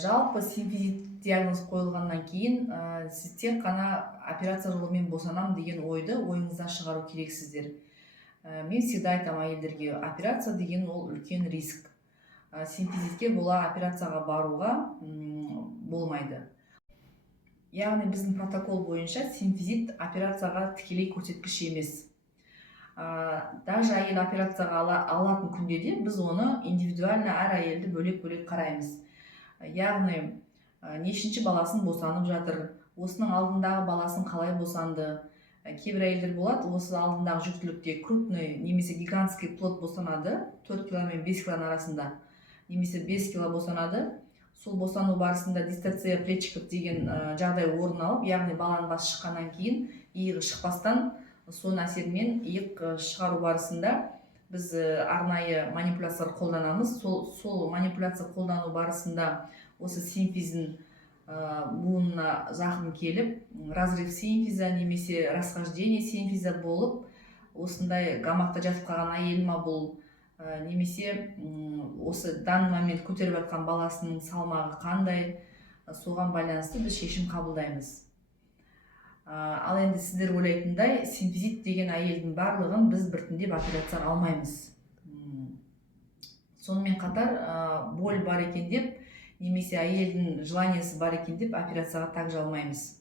Жалпы симфизит диагноз қойылғаннан кейін сіз тек қана операция жолымен босанам деген ойыңыздан шығару керексіздер. Мен всегда айтамын әйелдерге, операция деген ол үлкен риск. Симфизитке бола операцияға баруға болмайды. Яғни біздің протокол бойынша симфизит операцияға тікелей көрсеткіш емес. Даже әйел операцияға алатын күнде де біз оны индивидуально әр әйелді бөлек-бөлек қараймыз. Яғни нешінші баласын босанып жатыр, осының алдындағы баласын қалай босанды. Кейбір әйелдер болады, осы алдындағы жүктілікте крупный немесе гигантский плод босанады, 4 кило мен 5 килоның арасында, немесе 5 кило босанады. Сол босану барысында дистация плечиков деген жағдай орын алып, яғни баланың басы шыққаннан кейін иығы шықпастан соның әсерімен иық шығару барысында біз арнайы манипуляциялар қолданамыз. Сол манипуляция қолдану барысында осы симфиздің буынына зақым келіп, разрыв симфиза немесе расхождение симфиза болып, осындай гамақта жатып қалған әйел ма бұл, немесе осы данный момент көтеріп жатқан баласының салмағы қандай, соған байланысты біз шешім қабылдаймыз. Ал енді сіздер ойлайтындай, симфизит деген әйелдің барлығын біз біртіндеп операция алмаймыз. Сонымен қатар боль бар екен деп, немесе әйелдің желаниесі бар екен деп операцияға также алмаймыз.